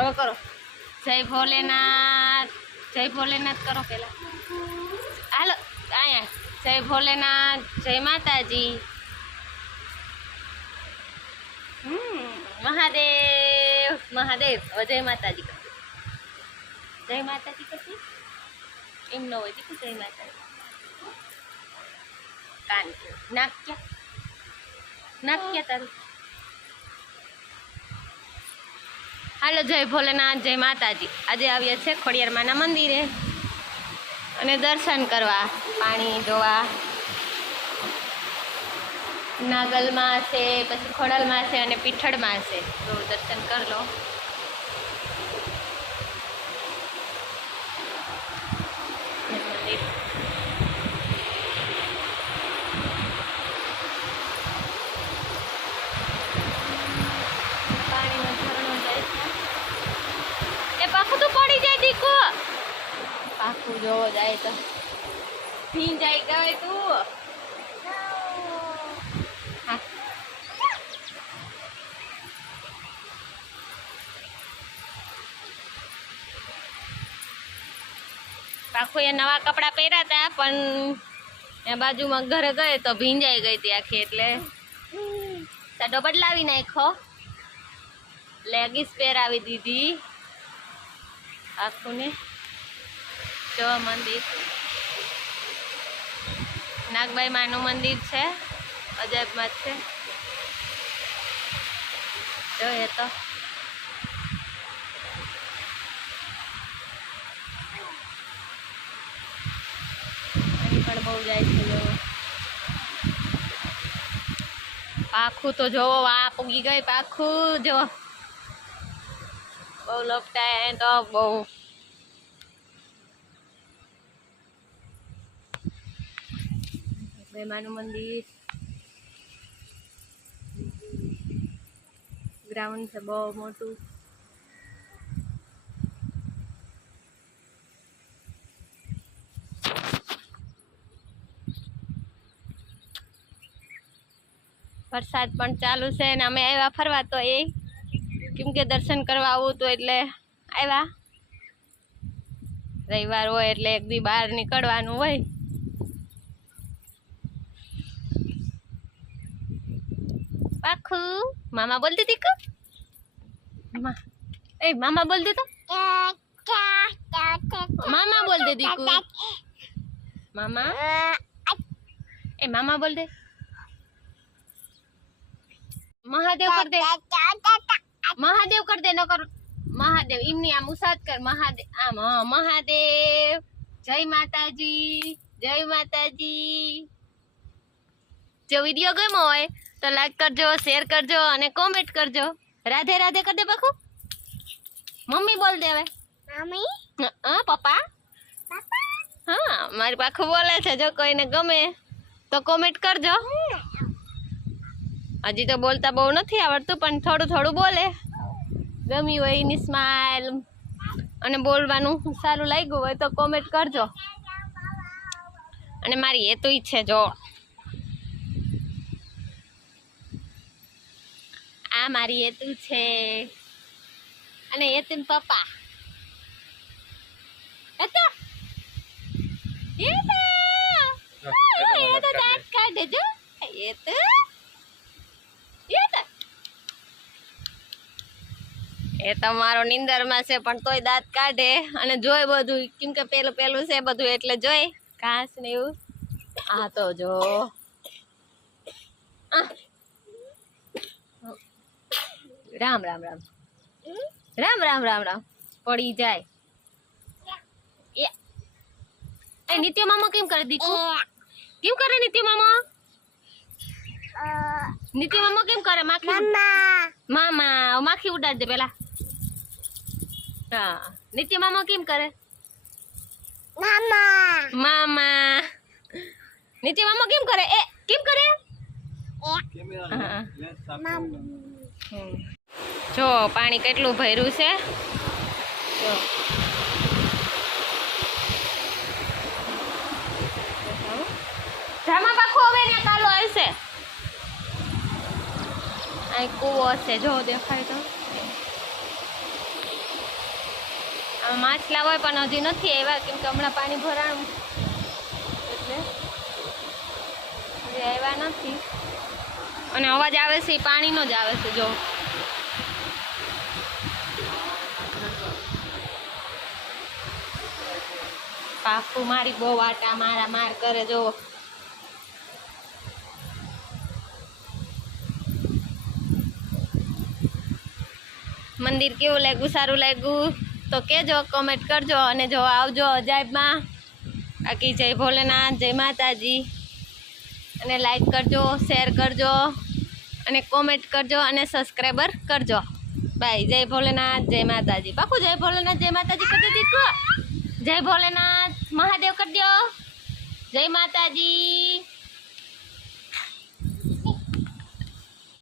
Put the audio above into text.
હવે કરો જય ભોલેનાથ, જય ભોલેનાથ કરો પેલા. હાલો અહીંયા જય ભોલેનાથ, જય માતાજી. મહાદેવ મહાદેવ. હવે જય માતાજી કરતી, જય માતાજી કરતી. એમ ન હોય દીકું જય માતાજી. કાન નાક ક્યાં તારું. હાલો જય ભોલેનાથ, જય માતાજી. આજે આવ્યા છે ખોડિયાર માના મંદિરે અને દર્શન કરવા, પાણી જોવા. નાગલમાં છે, પછી ખોડલમાં છે અને પીઠળમાં છે, તો દર્શન કરી લો. મંદિર પાણીનો ઝરણો જાય છે. એ પાખું તો પડી જાય દીકો, પાખું જોવો જાય તો ભીંજાઈ ગયો તું. પાખું એ નવા કપડાં પહેર્યા હતા, પણ એ બાજુમાં ઘરે ગયે તો ભીંજાઈ ગઈ હતી આખી, એટલે સાડો બદલાવી નાખ્યો, લેગીસ પહેરાવી દીધી આખું ને. જો મંદિર નાગબાઈ માનું મંદિર છે, અજાયબમાં છે. જોઈએ તો પણ બહુ જાય છે. જો પાખું તો જોવો, આ પૂગી ગઈ પાખું જો, બહુ લપટાય તો બહુ. બેમાનું મંદિર ગ્રાઉન્ડ છે બહુ મોટું. વરસાદ પણ ચાલુ છે ને અમે આવ્યા ફરવા, તો એ કેમ કે દર્શન કરવા આવું તો એટલે આવ્યા. રવિવાર હોય એટલે એક દી બહાર નીકળવાનું હોય. પાખું મામા બોલતી હતી કે એ મામા બોલતી તો મામા બોલતી હતી કુ મામા એ મામા બોલ દે. મહાદેવ કર દે, મહાદેવ કર દે. ન કર મહાદેવ એમની આમ ઉસાદ કર. મહાદેવ આમ. હા મહાદેવ. જય માતાજી, જય માતાજી. જો વિડીયો ગમ્યો હોય તો લાઈક કરજો, શેર કરજો અને કોમેન્ટ કરજો. રાધે રાધે કર દે પાખું. મમ્મી બોલ દે હવે. મમ્મી. હા પપ્પા. હા મારી પાખું બોલે છે. જો કોઈને ગમે તો કોમેન્ટ કરજો. હજી તો બોલતા બહુ નથી આવડતું, પણ થોડું થોડું બોલે. ગમ્યું હોય એની સ્માઈલ અને બોલવાનું સારું લાગ્યું હોય તો કોમેન્ટ કરજો. અને મારી એ તો ઈચ્છે જો આ મારી એતું છે અને એતું પપ્પા એ તો દાંત કાઢે જો. એ તો મારો નીંદરમાં છે પણ તોય દાંત કાઢે અને જોઈ બધું, કેમ કે પેલું પેલું છે બધું એટલે જોઈ ઘાસ ને એવું. આ તો જો રામ રામ રામ રામ રામ રામ રામ પડી જાય. એ નિત્ય મામા કેમ કરે દીકુ? કેમ કરે નિત્ય મામા? નિત્ય મામા કેમ કરે? માખી મામા માખી ઉડાડ દે પેલા. હા નિત્ય મામા કેમ કરે? મામા મામા નિત્ય મામા કેમ કરે? એ કેમ કરે? જો પાણી કેટલું ભર્યું છે. જો જામા પાખો હવે ને કાલો આવશે. આ કૂવો છે જો દેખાય તો. માછલા હોય પણ હજી નથી આવ્યા, કેમ કે હમણાં પાણી ભરાણું એટલે હજી આવ્યા નથી. અને અવાજ આવે છે એ પાણીનો જ આવે છે. જો પાપુ મારી બહુ આટા મારા માર કરે. જો મંદિર કેવું લાગ્યું? સારું લાગ્યું તો કેજો, કોમેન્ટ કરજો. અને જો આવજો અજાયબમાં. બાકી જય ભોલેનાથ, જય માતાજી. અને લાઈક કરજો, શેર કરજો, અને કોમેન્ટ કરજો, અને સબસ્ક્રાઈબર કરજો. બાય. જય ભોલેનાથ, જય માતાજી. પાકું જય ભોલેનાથ, જય માતાજી કરી દીધું. જય ભોલેનાથ, મહાદેવ કરી દો. જય માતાજી.